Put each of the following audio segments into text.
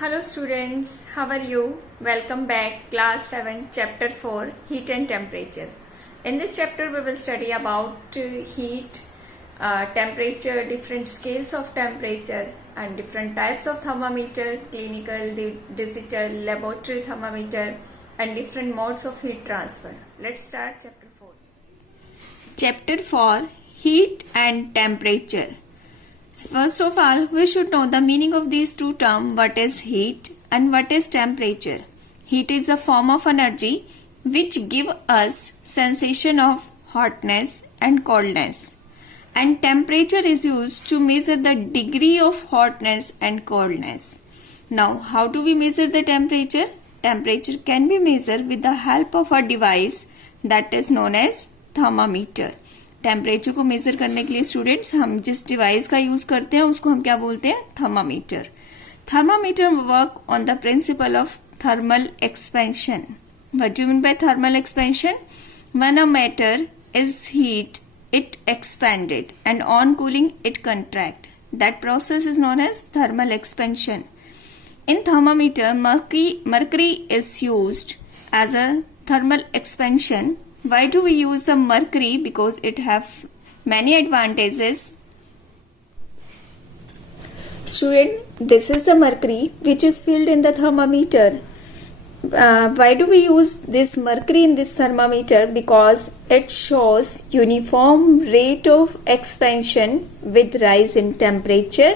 Hello students, how are you? Welcome back, class 7, chapter 4, heat and temperature. In this chapter we will study about heat, temperature, different scales of temperature and different types of thermometer, clinical, digital, laboratory thermometer and different modes of heat transfer. Let's start chapter 4. Chapter 4, heat and temperature. First of all, we should know the meaning of these two terms, what is heat and what is temperature. Heat is a form of energy which give us sensation of hotness and coldness. And temperature is used to measure the degree of hotness and coldness. Now, how do we measure the temperature? Temperature can be measured with the help of a device that is known as thermometer. Temperature को major करने के लिए students हम जिस device का use करते हैं उसको हम क्या बोलते हैं? Thermometer. Thermometer work on the principle of thermal expansion. What do you mean by thermal expansion? When a matter is heat it expanded and on cooling it contract. That process is known as thermal expansion. In thermometer, mercury is used as a thermal expansion. Why do we use the mercury? Because it have many advantages. Student, this is the mercury which is filled in the thermometer. Why do we use this mercury in this thermometer? Because it shows uniform rate of expansion with rise in temperature.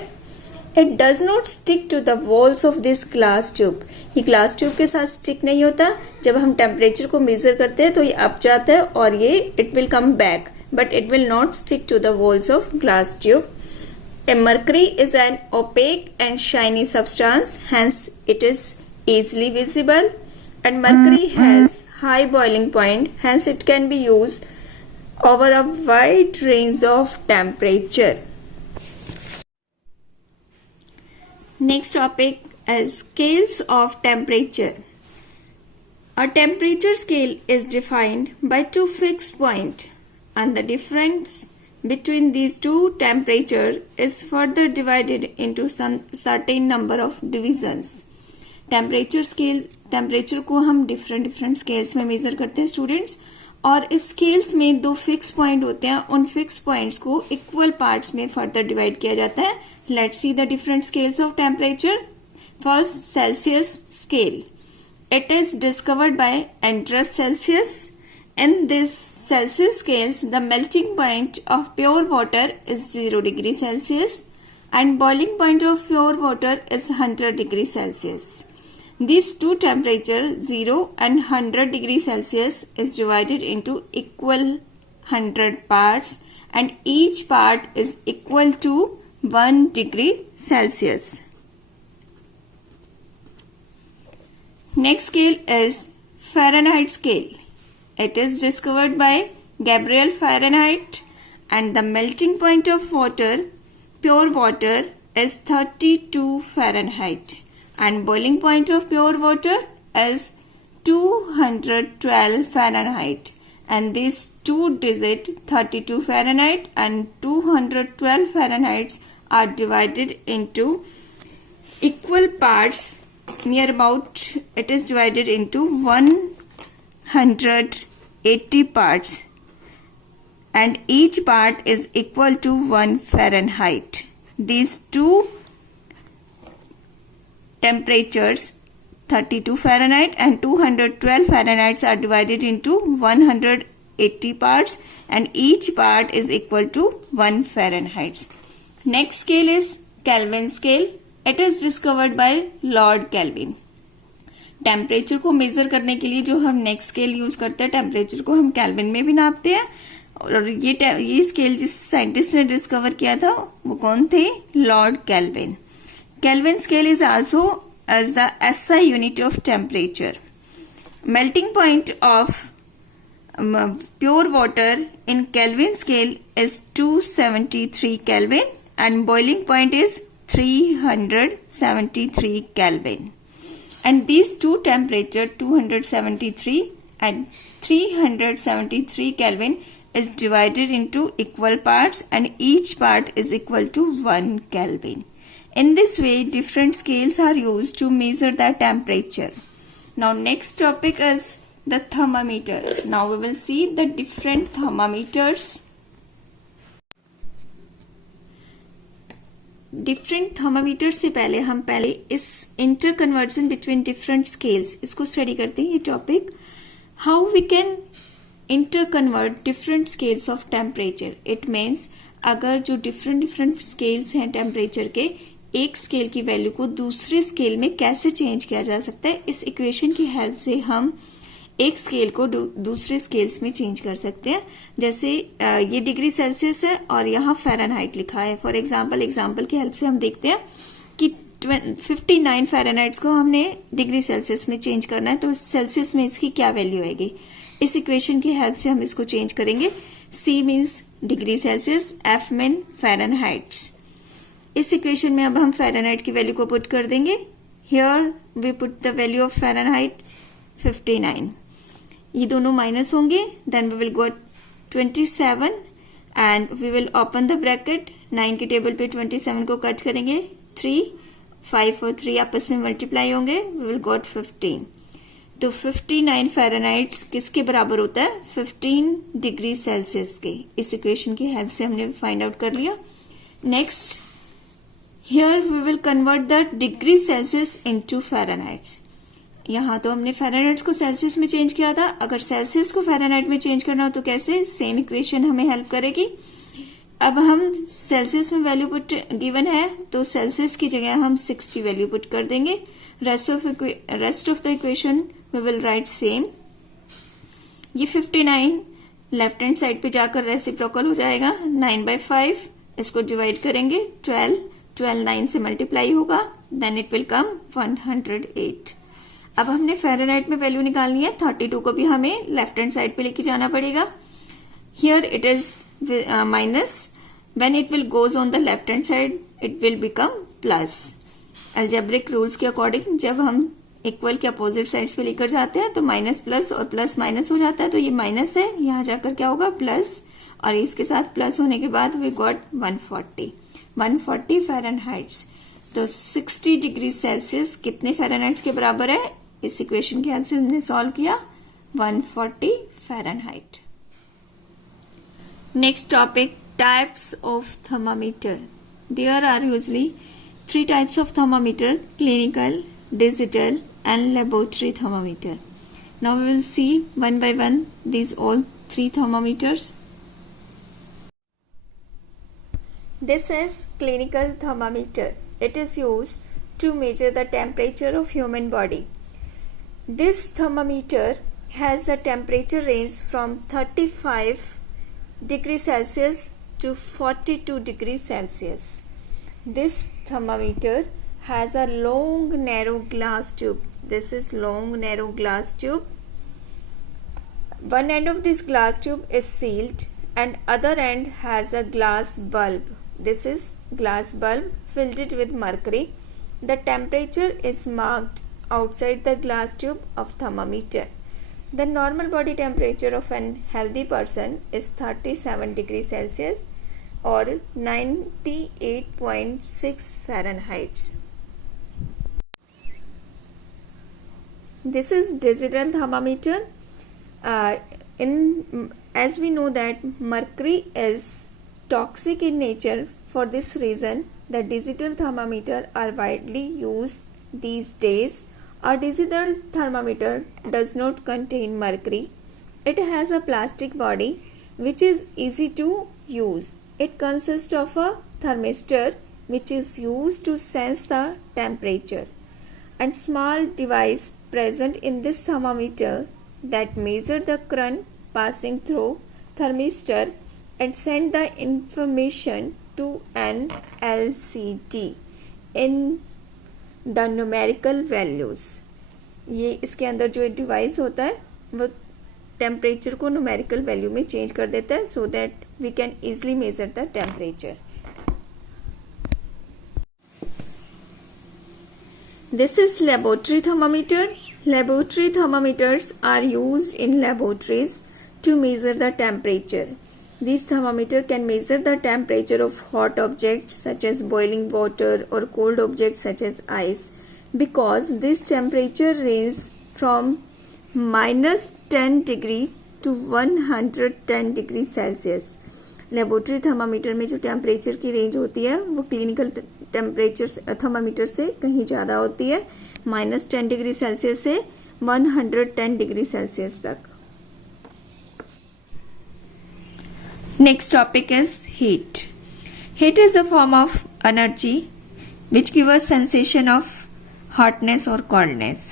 It does not stick to the walls of this glass tube. ये glass tube के साथ stick नहीं होता. जब हम temperature को measure करते हैं तो ये up जाता है और ये it will come back, but it will not stick to the walls of glass tube. A mercury is an opaque and shiny substance, hence it is easily visible, and mercury has high boiling point, hence it can be used over a wide range of temperature. Next topic is scales of temperature. A temperature scale is defined by two fixed points, and the difference between these two temperatures is further divided into some certain number of divisions. Temperature को हम different scales में major करते हैं students, और इस scales में दो fix point होते हैं. उन फिक्स पॉइंट्स को इक्वल पार्ट्स में फर्दर डिवाइड किया जाता है. Let's see the different scales of temperature. First, Celsius scale. It is discovered by Anders Celsius. In this Celsius scales the melting point of pure water is 0 degree Celsius and boiling point of pure water is 100 degree Celsius. These two temperatures, 0 and 100 degree Celsius, is divided into equal 100 parts, and each part is equal to 1 degree Celsius. Next scale is Fahrenheit scale. It is discovered by Gabriel Fahrenheit, and the melting point of water, pure water, is 32 Fahrenheit, and boiling point of pure water is 212 Fahrenheit, and these two digits 32 Fahrenheit and 212 Fahrenheit are divided into equal parts. Near about it is divided into 180 parts, and each part is equal to 1 Fahrenheit. These two temperatures, 32 Fahrenheit and 212 Fahrenheit, are divided into 180 parts, and each part is equal to 1 Fahrenheit. Next scale is Kelvin scale. It is discovered by Lord Kelvin. Temperature को major करने के लिए जो हम next scale use करते हैं, temperature को हम केल्विन में भी नापते हैं. और ये स्केल जिस साइंटिस्ट ने डिस्कवर किया था वो कौन थे? Lord Kelvin. Kelvin scale is also as the SI unit of temperature. Melting point of pure water in Kelvin scale is 273 Kelvin, and boiling point is 373 Kelvin. And these two temperature, 273 and 373 Kelvin, is divided into equal parts, and each part is equal to 1 Kelvin. In this way, different scales are used to measure the temperature. Now next topic is the thermometer. Now we will see the different thermometers. Different thermometer से पहले हम पहले इस inter conversion between different scales इसको study करते हैं. ये topic how we can inter convert different scales of temperature. It means अगर जो डिफरेंट स्केल्स हैं टेम्परेचर के, एक स्केल की वैल्यू को दूसरे स्केल में कैसे चेंज किया जा सकता है. इस इक्वेशन की हेल्प से हम एक स्केल को दूसरे स्केल्स में चेंज कर सकते हैं. जैसे ये डिग्री सेल्सियस है और यहाँ फ़ारेनहाइट लिखा है. फॉर एग्जाम्पल की हेल्प से हम देखते हैं कि 59 फ़ारेनहाइट्स को हमने डिग्री सेल्सियस में चेंज करना है, तो सेल्सियस में इसकी क्या वैल्यू आएगी. इस इक्वेशन की हेल्प से हम इसको चेंज करेंगे. C means degree Celsius, F mean Fahrenheits. इस इक्वेशन में अब हम फ़ारेनहाइट की वैल्यू को पुट कर देंगे. Here we put the value of Fahrenheit 59. ये दोनों माइनस होंगे. Then we will got 27 and we will open the bracket. 9 के टेबल पे 27 को कट करेंगे. 3, 5 और 3 आपस में मल्टीप्लाई होंगे. We will got 15. तो 59 फ़ारेनहाइट्स किसके बराबर होता है? 15 डिग्री सेल्सियस के. इस इक्वेशन की हेल्प से हमने फाइंड आउट कर लिया. Next here we will convert the degree Celsius into Fahrenheits. यहाँ तो हमने फ़ारेनहाइट्स को सेल्सियस में चेंज किया था. अगर सेल्सियस को फ़ारेनहाइट में चेंज करना हो तो कैसे? सेम इक्वेशन हमें हेल्प करेगी. अब हम सेल्सियस में वैल्यू पुट गिवन है तो सेल्सियस की जगह हम 60 वैल्यू पुट कर देंगे. Rest of the equation we will write same. ये 59 लेफ्ट हैंड साइड पे जाकर रेसिप्रोकल हो जाएगा. 9/5 इसको डिवाइड करेंगे. 12 9 से मल्टीप्लाई होगा. Then it will come 108. अब हमने फ़ारेनहाइट में वैल्यू निकालनी है. 32 को भी हमें लेफ्ट हैंड साइड पे लेके जाना पड़ेगा. Here it is minus. When it will goes on the left hand side it will become plus. Algebraic rules के अकॉर्डिंग जब हम इक्वल के अपोजिट साइड्स पे लेकर जाते हैं तो माइनस प्लस और प्लस माइनस हो जाता है. तो ये माइनस है, यहाँ जाकर क्या होगा? प्लस. और इसके साथ प्लस होने के बाद वी गॉट 140 फ़ारेनहाइट्स. तो 60 डिग्री सेल्सियस कितने फ़ारेनहाइट्स के बराबर है? इस इक्वेशन की हेल्प से हमने सॉल्व किया. 140 Fahrenheit. Next topic types of thermometer. There are usually 3 types of thermometer: clinical, digital and laboratory thermometer. Now we will see one by one these all 3 thermometers. This is clinical thermometer. It is used to measure the temperature of human body. This thermometer has a temperature range from 35 degrees Celsius to 42 degrees Celsius. This thermometer has a long narrow glass tube. This is long narrow glass tube. One end of this glass tube is sealed and other end has a glass bulb. This is glass bulb filled with mercury. The temperature is marked outside the glass tube of thermometer. The normal body temperature of an healthy person is 37 degrees Celsius or 98.6 Fahrenheit. This is digital thermometer. As we know that mercury is toxic in nature, for this reason the digital thermometer are widely used these days. A digital thermometer does not contain mercury. It has a plastic body which is easy to use. It consists of a thermistor which is used to sense the temperature and small device present in this thermometer that measure the current passing through thermistor and send the information to an LCD in the numerical values. ये इसके अंदर जो device होता है वो temperature को numerical value में change कर देता है so that we can easily measure the temperature. This is laboratory thermometer. Laboratory thermometers are used in laboratories to measure the temperature. This thermometer can measure the temperature of hot objects such as boiling water or cold objects such as ice. Because this temperature range from -10 degree to 110 degree Celsius. Laboratory thermometer में जो temperature की range होती है वो clinical temperature thermometer से कहीं ज़्यादा होती है, -10 डिग्री सेल्सियस से 110 डिग्री सेल्सियस तक. Next topic is heat. Heat is a form of energy which gives us sensation of hotness or coldness.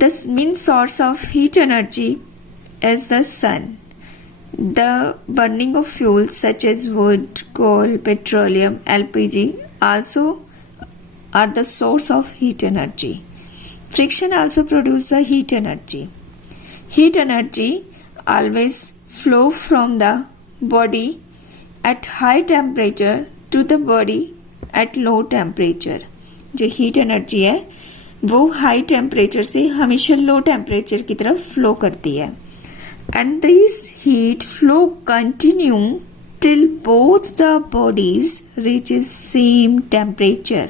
The main source of heat energy is the sun. The burning of fuels such as wood, coal, petroleum, LPG also are the source of heat energy. Friction also produces the heat energy. Heat energy always flow from the body at high temperature to the body at low temperature. जो heat energy है वो high temperature से हमेशा low temperature की तरफ flow करती है. And this heat flow continue till both the bodies reaches same temperature,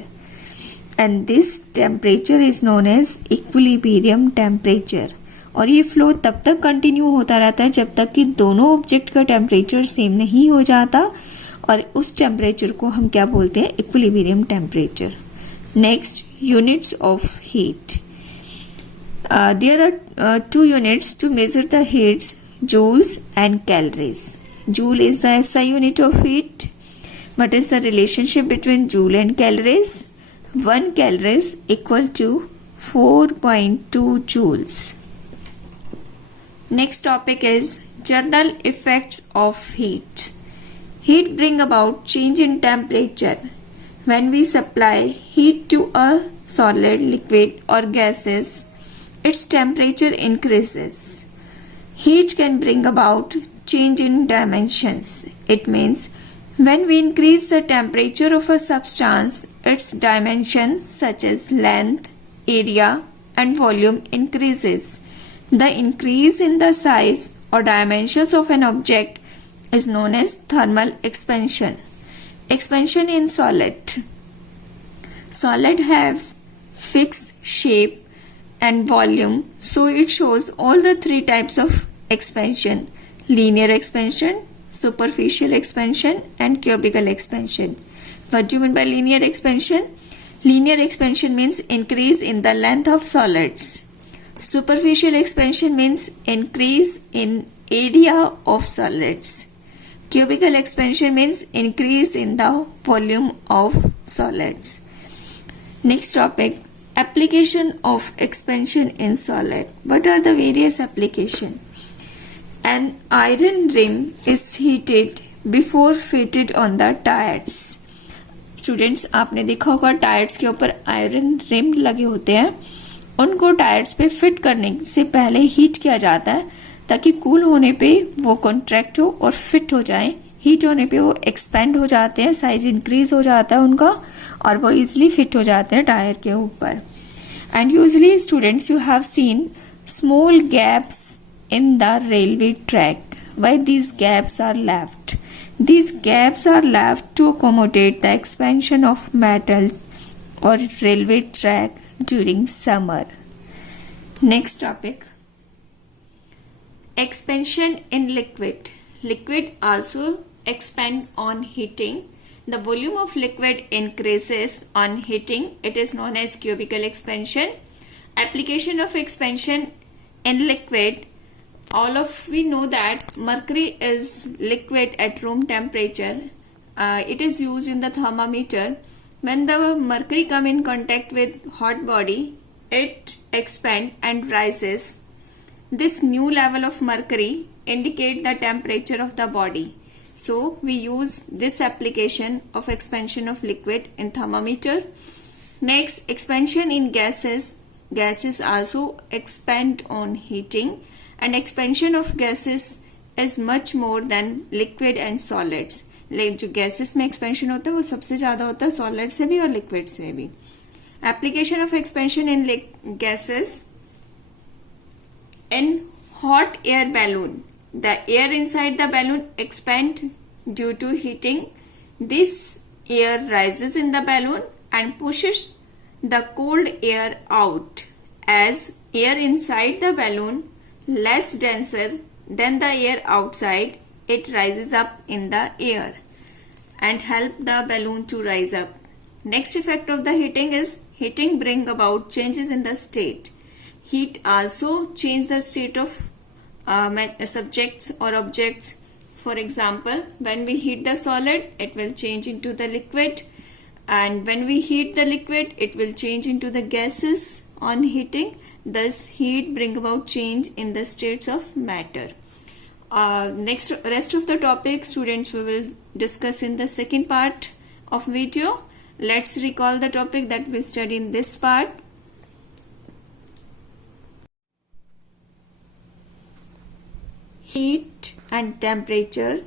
and this temperature is known as equilibrium temperature. और ये फ्लो तब तक कंटिन्यू होता रहता है जब तक कि दोनों ऑब्जेक्ट का टेम्परेचर सेम नहीं हो जाता, और उस टेम्परेचर को हम क्या बोलते हैं, equilibrium temperature. Next, units of heat. There are 2 units to measure the heats, joules and calories. Joule is the SI unit of heat. What is the relationship between joule and calories? 1 calories equal to 4.2 joules. Next topic is general effects of heat. Heat bring about change in temperature. When we supply heat to a solid, liquid or gases, its temperature increases. Heat can bring about change in dimensions. It means when we increase the temperature of a substance, its dimensions such as length, area and volume increases. The increase in the size or dimensions of an object is known as thermal expansion. Expansion in solid. Solid has fixed shape and volume, so it shows all the 3 types of expansion: linear expansion, superficial expansion and cubical expansion. What do you mean by linear expansion? Linear expansion means increase in the length of solids. Superficial expansion means increase in area of solids. Cubical expansion means increase in the volume of solids. Next topic, application of expansion in solid. What are the various applications? An iron rim is heated before fitted on the tires. Students, आपने देखा होगा tyres के ऊपर iron rim लगे होते हैं. उनको tyres पे फिट करने से पहले हीट किया जाता है ताकि कूल होने पे वो कॉन्ट्रैक्ट हो और फिट हो जाए. हीट होने पे वो एक्सपेंड हो जाते हैं, साइज इंक्रीज हो जाता है उनका और वो इजिली फिट हो जाते हैं टायर के ऊपर. And usually students, you have seen small gaps in the railway track. Why these gaps are left? These gaps are left to accommodate the expansion of metals or railway track during summer. Next topic, expansion in liquid. Liquid also expand on heating. The volume of liquid increases on heating. It is known as cubical expansion. Application of expansion in liquid. All of we know that mercury is liquid at room temperature. It is used in the thermometer. When the mercury come in contact with hot body, it expand and rises. This new level of mercury indicate the temperature of the body. So we use this application of expansion of liquid in thermometer. Next, expansion in gases. Gases also expand on heating. And expansion of gases is much more than liquid and solids. जो gases में expansion होता है वो सबसे ज़्यादा होता है solid से भी और liquid से भी. Application of expansion in gases. In hot air balloon, the air inside the balloon expands due to heating. This air rises in the balloon and pushes the cold air out. As air inside the balloon less denser than the air outside, it rises up in the air and help the balloon to rise up. Next effect of the heating is heating bring about changes in the state. Heat also change the state of subjects or objects. For example, when we heat the solid, it will change into the liquid, and when we heat the liquid, it will change into the gases on heating. Thus, heat bring about change in the states of matter. Next, rest of the topic, students, we will discuss in the second part of video. Let's recall the topic that we studied in this part. Heat and temperature,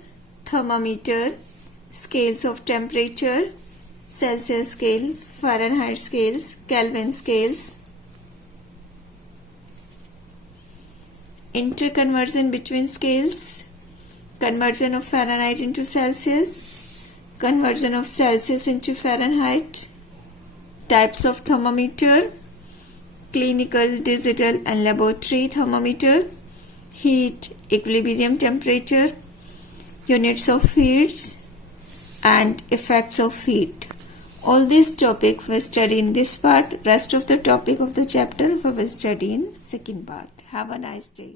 thermometer, scales of temperature, Celsius scale, Fahrenheit scales, Kelvin scales, interconversion between scales, conversion of Fahrenheit into Celsius, conversion of Celsius into Fahrenheit, types of thermometer, clinical, digital and laboratory thermometer, heat, equilibrium temperature, units of heat and effects of heat. All these topics we study in this part. Rest of the topic of the chapter we will study in second part. Have a nice day.